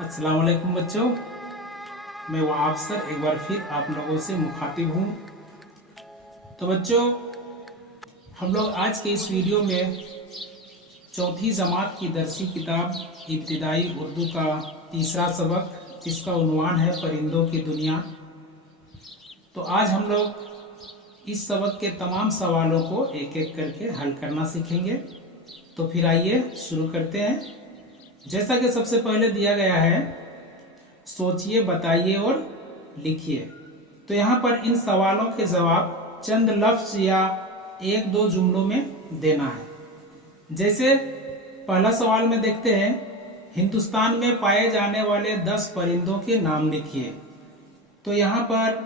अस्सलाम वालेकुम बच्चों, मैं वहाब सर एक बार फिर आप लोगों से मुखातिब हूँ। तो बच्चों, हम लोग आज के इस वीडियो में चौथी जमात की दरसी किताब इब्तिदाई उर्दू का तीसरा सबक, जिसका उन्वान है परिंदों की दुनिया। तो आज हम लोग इस सबक के तमाम सवालों को एक एक करके हल करना सीखेंगे। तो फिर आइए शुरू करते हैं। जैसा कि सबसे पहले दिया गया है, सोचिए, बताइए और लिखिए। तो यहाँ पर इन सवालों के जवाब चंद लफ्ज या एक दो जुमलों में देना है। जैसे पहला सवाल में देखते हैं, हिंदुस्तान में पाए जाने वाले 10 परिंदों के नाम लिखिए। तो यहाँ पर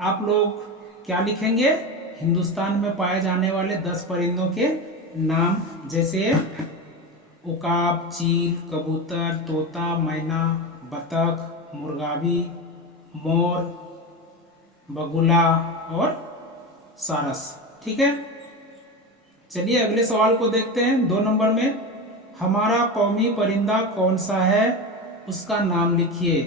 आप लोग क्या लिखेंगे? हिंदुस्तान में पाए जाने वाले 10 परिंदों के नाम, जैसे उकाब, चील, कबूतर, तोता, मैना, बतख, मुर्गाबी, मोर, बगुला और सारस। ठीक है, चलिए अगले सवाल को देखते हैं। 2 नंबर में, हमारा कौमी परिंदा कौन सा है, उसका नाम लिखिए।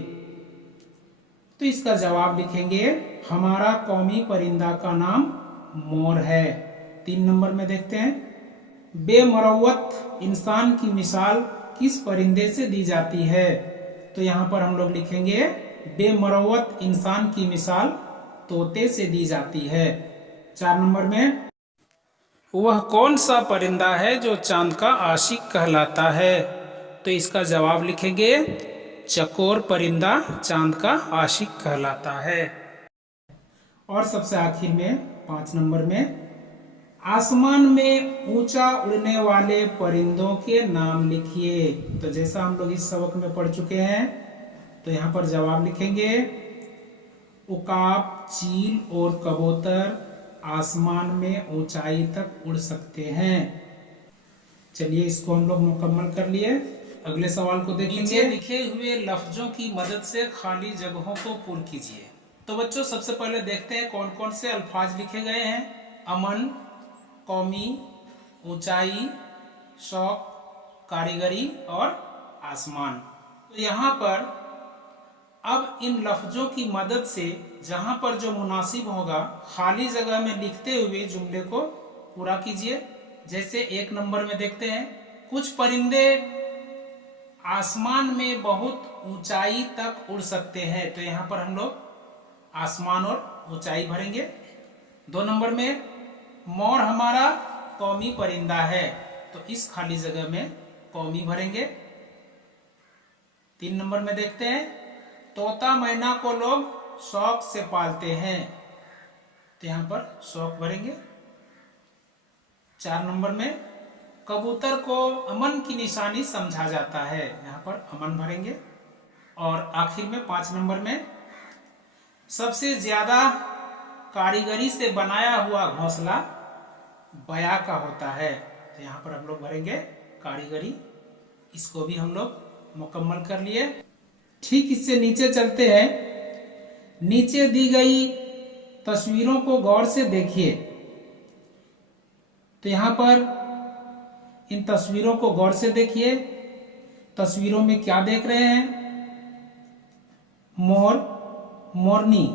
तो इसका जवाब लिखेंगे, हमारा कौमी परिंदा का नाम मोर है। 3 नंबर में देखते हैं, बेमरवत इंसान की मिसाल किस परिंदे से दी जाती है। तो यहाँ पर हम लोग लिखेंगे, बेमरवत इंसान की मिसाल तोते से दी जाती है। 4 नंबर में, वह कौन सा परिंदा है जो चांद का आशिक कहलाता है। तो इसका जवाब लिखेंगे, चकोर परिंदा चांद का आशिक कहलाता है। और सबसे आखिर में 5 नंबर में, आसमान में ऊंचा उड़ने वाले परिंदों के नाम लिखिए। तो जैसा हम लोग इस सबक में पढ़ चुके हैं, तो यहाँ पर जवाब लिखेंगे, उकाब, चील और कबूतर आसमान में ऊंचाई तक उड़ सकते हैं। चलिए इसको हम लोग मुकम्मल कर लिए। अगले सवाल को देखेंगे, लिखे हुए लफ्जों की मदद से खाली जगहों को पूर्ण कीजिए। तो बच्चों, सबसे पहले देखते हैं कौन कौन से अल्फाज लिखे गए हैं। अमन, कौमी, ऊंचाई, शौक, कारीगरी और आसमान। तो यहाँ पर अब इन लफ्जों की मदद से जहां पर जो मुनासिब होगा, खाली जगह में लिखते हुए जुमले को पूरा कीजिए। जैसे 1 नंबर में देखते हैं, कुछ परिंदे आसमान में बहुत ऊंचाई तक उड़ सकते हैं। तो यहाँ पर हम लोग आसमान और ऊंचाई भरेंगे। 2 नंबर में, मोर हमारा कौमी परिंदा है। तो इस खाली जगह में कौमी भरेंगे। 3 नंबर में देखते हैं, तोता मैना को लोग शौक से पालते हैं। तो यहाँ पर शौक भरेंगे। 4 नंबर में, कबूतर को अमन की निशानी समझा जाता है। यहाँ पर अमन भरेंगे। और आखिर में 5 नंबर में, सबसे ज्यादा कारीगरी से बनाया हुआ घोंसला बया का होता है। तो यहाँ पर हम लोग भरेंगे कारीगरी। इसको भी हम लोग मुकम्मल कर लिए। ठीक इससे नीचे चलते हैं। नीचे दी गई तस्वीरों को गौर से देखिए। तो यहाँ पर इन तस्वीरों को गौर से देखिए। तस्वीरों में क्या देख रहे हैं? मोर, मोरनी,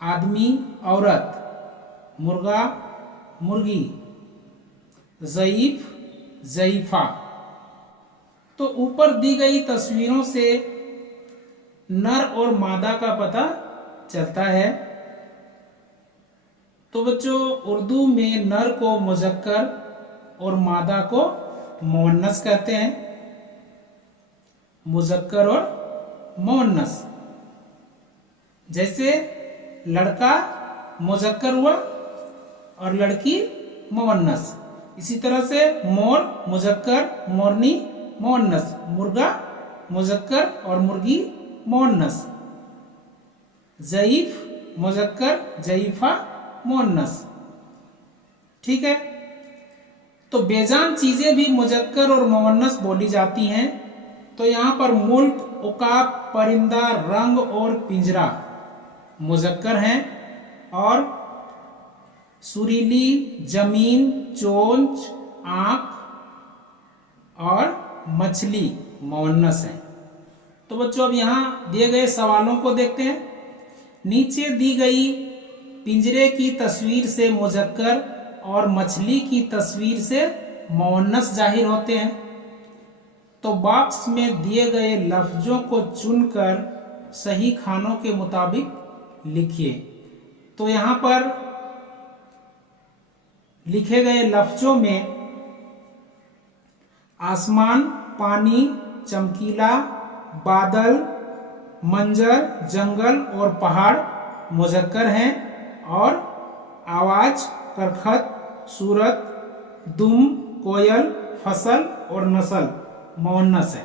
आदमी, औरत, मुर्गा, मुर्गी, ज़ईफ, ज़ईफा। तो ऊपर दी गई तस्वीरों से नर और मादा का पता चलता है। तो बच्चों, उर्दू में नर को मुज़क्कर और मादा को मुअन्नस कहते हैं। मुज़क्कर और मुअन्नस, जैसे लड़का मुज़क्कर हुआ और लड़की मुअन्नस। इसी तरह से मोर मुज़क्कर, मोरनी मुअन्नस, मुर्गा मुज़क्कर और मुर्गी मुअन्नस, ज़ईफ मुज़क्कर, ज़ईफा मुअन्नस। ठीक है, तो बेजान चीजें भी मुज़क्कर और मुअन्नस बोली जाती हैं। तो यहाँ पर मुल्क, उकाब, परिंदा, रंग और पिंजरा मुज़क्कर हैं, और सुरीली, जमीन, चोंच, आँख और मछली मुअन्नस है। तो बच्चों अब यहाँ दिए गए सवालों को देखते हैं। नीचे दी गई पिंजरे की तस्वीर से मुजक्कर और मछली की तस्वीर से मुअन्नस जाहिर होते हैं। तो बॉक्स में दिए गए लफ्जों को चुनकर सही खानों के मुताबिक लिखिए। तो यहाँ पर लिखे गए लफ्जों में आसमान, पानी, चमकीला, बादल, मंजर, जंगल और पहाड़ मुजक्कर हैं और आवाज, करखत, सूरत, दुम, कोयल, फसल और नस्ल मुअन्नस है।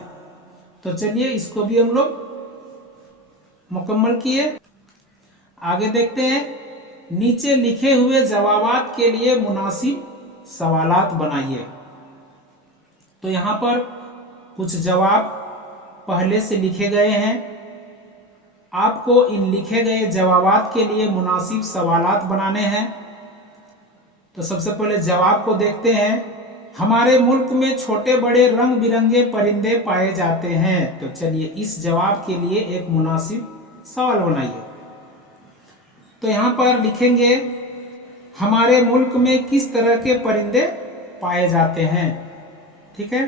तो चलिए इसको भी हम लोग मुकम्मल किए। आगे देखते हैं। नीचे लिखे हुए जवाबात के लिए मुनासिब सवालात बनाइए। तो यहाँ पर कुछ जवाब पहले से लिखे गए हैं। आपको इन लिखे गए जवाबात के लिए मुनासिब सवालात बनाने हैं। तो सबसे पहले जवाब को देखते हैं। हमारे मुल्क में छोटे बड़े रंग बिरंगे परिंदे पाए जाते हैं। तो चलिए इस जवाब के लिए एक मुनासिब सवाल बनाइए। तो यहाँ पर लिखेंगे हमारे मुल्क में किस तरह के परिंदे पाए जाते हैं। ठीक है,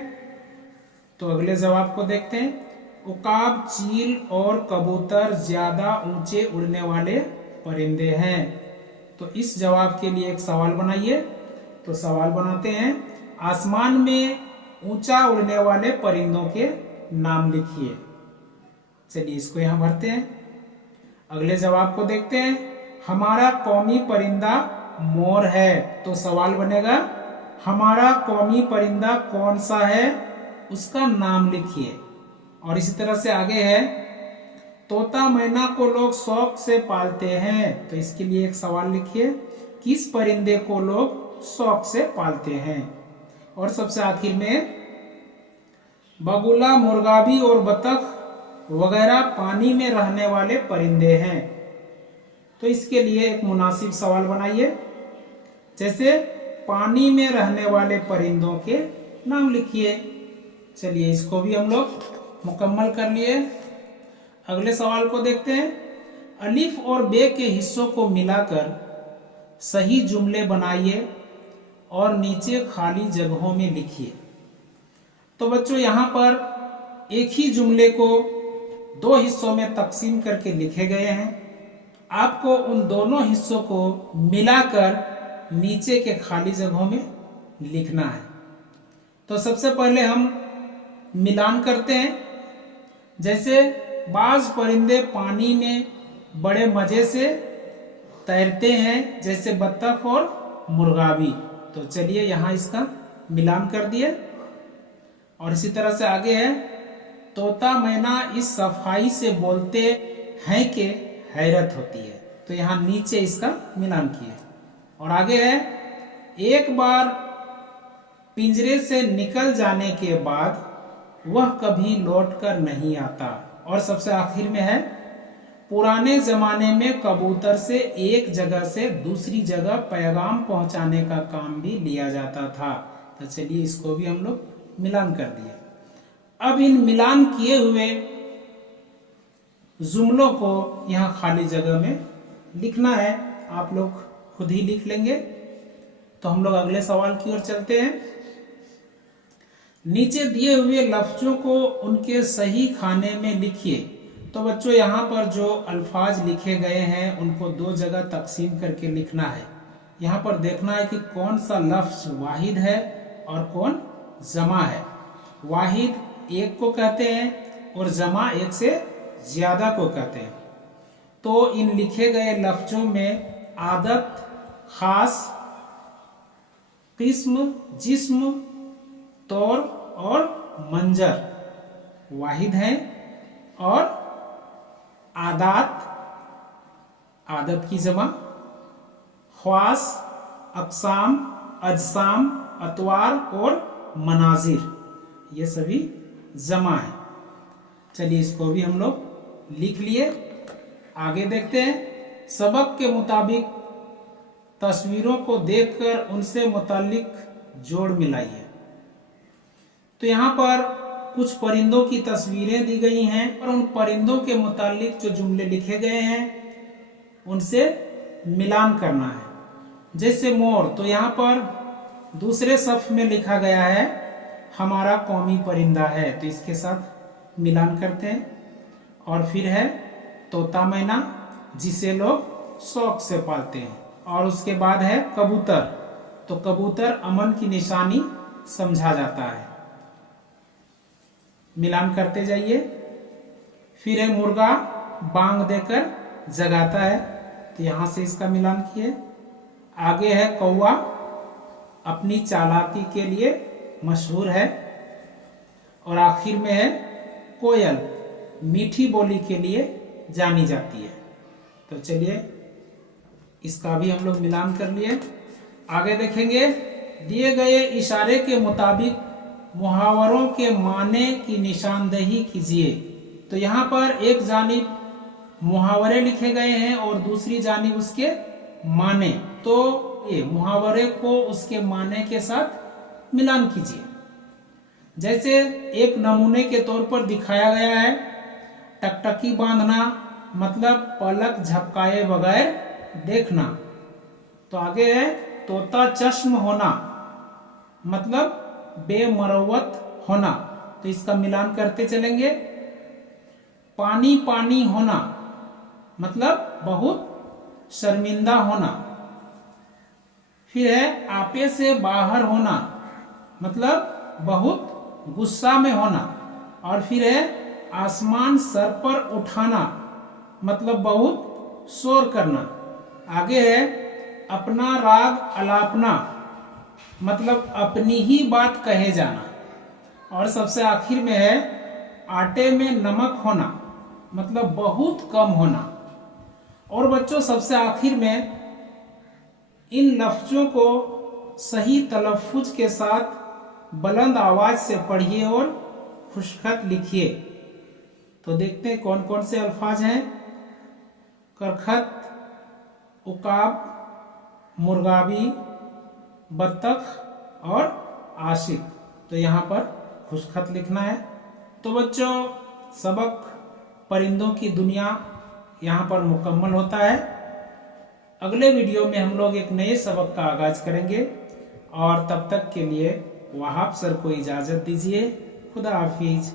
तो अगले जवाब को देखते हैं। उकाब, चील और कबूतर ज्यादा ऊंचे उड़ने वाले परिंदे हैं। तो इस जवाब के लिए एक सवाल बनाइए। तो सवाल बनाते हैं। आसमान में ऊंचा उड़ने वाले परिंदों के नाम लिखिए। चलिए इसको यहां भरते हैं। अगले जवाब को देखते हैं। हमारा कौमी परिंदा मोर है। तो सवाल बनेगा हमारा कौमी परिंदा कौन सा है, उसका नाम लिखिए। और इसी तरह से आगे है तोता मैना को लोग शौक से पालते हैं। तो इसके लिए एक सवाल लिखिए। किस परिंदे को लोग शौक से पालते हैं। और सबसे आखिर में बगुला, मुर्गाबी और बतख वगैरह पानी में रहने वाले परिंदे हैं। तो इसके लिए एक मुनासिब सवाल बनाइए। जैसे पानी में रहने वाले परिंदों के नाम लिखिए। चलिए इसको भी हम लोग मुकम्मल कर लिए। अगले सवाल को देखते हैं। अलिफ और बे के हिस्सों को मिलाकर सही जुमले बनाइए और नीचे खाली जगहों में लिखिए। तो बच्चों यहाँ पर एक ही जुमले को दो हिस्सों में तकसीम करके लिखे गए हैं। आपको उन दोनों हिस्सों को मिलाकर नीचे के खाली जगहों में लिखना है। तो सबसे पहले हम मिलान करते हैं। जैसे बाज परिंदे पानी में बड़े मजे से तैरते हैं, जैसे बत्तख और मुर्गाबी। तो चलिए यहाँ इसका मिलान कर दिए। और इसी तरह से आगे है तोता मैना इस सफाई से बोलते हैं कि हैरत होती है। तो यहाँ नीचे इसका मिलान किए। और आगे है एक बार पिंजरे से निकल जाने के बाद वह कभी लौटकर नहीं आता। और सबसे आखिर में है पुराने जमाने में कबूतर से एक जगह से दूसरी जगह पैगाम पहुंचाने का काम भी लिया जाता था। तो चलिए इसको भी हम लोग मिलान कर दिए। अब इन मिलान किए हुए जुमलों को यहाँ खाली जगह में लिखना है। आप लोग खुद ही लिख लेंगे। तो हम लोग अगले सवाल की ओर चलते हैं। नीचे दिए हुए लफ्जों को उनके सही खाने में लिखिए। तो बच्चों यहाँ पर जो अल्फाज लिखे गए हैं उनको दो जगह तकसीम करके लिखना है। यहाँ पर देखना है कि कौन सा लफ्ज वाहिद है और कौन जमा है। वाहिद एक को कहते हैं और जमा एक से ज्यादा को कहते हैं। तो इन लिखे गए लफ्जों में आदत, खास, किस्म, जिस्म, तौर और मंजर वाहिद हैं। और आदात, आदत की जमा, ख्वास, अक़साम, अजसाम, अतवार और मनाजिर ये सभी जमा है। चलिए इसको भी हम लोग लिख लिए। आगे देखते हैं। सबक के मुताबिक तस्वीरों को देखकर उनसे मुताल्लिक जोड़ मिलाइए। तो यहाँ पर कुछ परिंदों की तस्वीरें दी गई हैं और उन परिंदों के मुतालिक जो जुमले लिखे गए हैं उनसे मिलान करना है। जैसे मोर, तो यहाँ पर दूसरे सफ में लिखा गया है हमारा कौमी परिंदा है, तो इसके साथ मिलान करते हैं। और फिर है तोता मैना, जिसे लोग शौक से पालते हैं। और उसके बाद है कबूतर, तो कबूतर अमन की निशानी समझा जाता है। मिलान करते जाइए। फिर है मुर्गा, बांग देकर जगाता है, तो यहां से इसका मिलान किए। आगे है कौवा, अपनी चालाकी के लिए मशहूर है। और आखिर में है कोयल, मीठी बोली के लिए जानी जाती है। तो चलिए इसका भी हम लोग मिलान कर लिए। आगे देखेंगे, दिए गए इशारे के मुताबिक मुहावरों के माने की निशानदेही कीजिए। तो यहाँ पर एक जानिब मुहावरे लिखे गए हैं और दूसरी जानिब उसके माने, तो ये मुहावरे को उसके माने के साथ मिलान कीजिए। जैसे एक नमूने के तौर पर दिखाया गया है, टकटकी बांधना मतलब पलक झपकाए बगैर देखना। तो आगे है तोता चश्म होना मतलब बेमरवत होना, तो इसका मिलान करते चलेंगे। पानी पानी होना मतलब बहुत शर्मिंदा होना। फिर है आपे से बाहर होना मतलब बहुत गुस्सा में होना। और फिर है आसमान सर पर उठाना मतलब बहुत शोर करना। आगे है अपना राग अलापना मतलब अपनी ही बात कहे जाना। और सबसे आखिर में है आटे में नमक होना मतलब बहुत कम होना। और बच्चों सबसे आखिर में इन लफ्जों को सही तलफ्फुज के साथ बुलंद आवाज से पढ़िए और खुशखत लिखिए। तो देखते हैं कौन कौन से अल्फाज हैं। करखत, उकाब, मुर्गाबी, बत्तख और आशिक। तो यहाँ पर खुशखत लिखना है। तो बच्चों सबक परिंदों की दुनिया यहाँ पर मुकम्मल होता है। अगले वीडियो में हम लोग एक नए सबक का आगाज करेंगे और तब तक के लिए वहाब सर को इजाज़त दीजिए। खुदा हाफिज।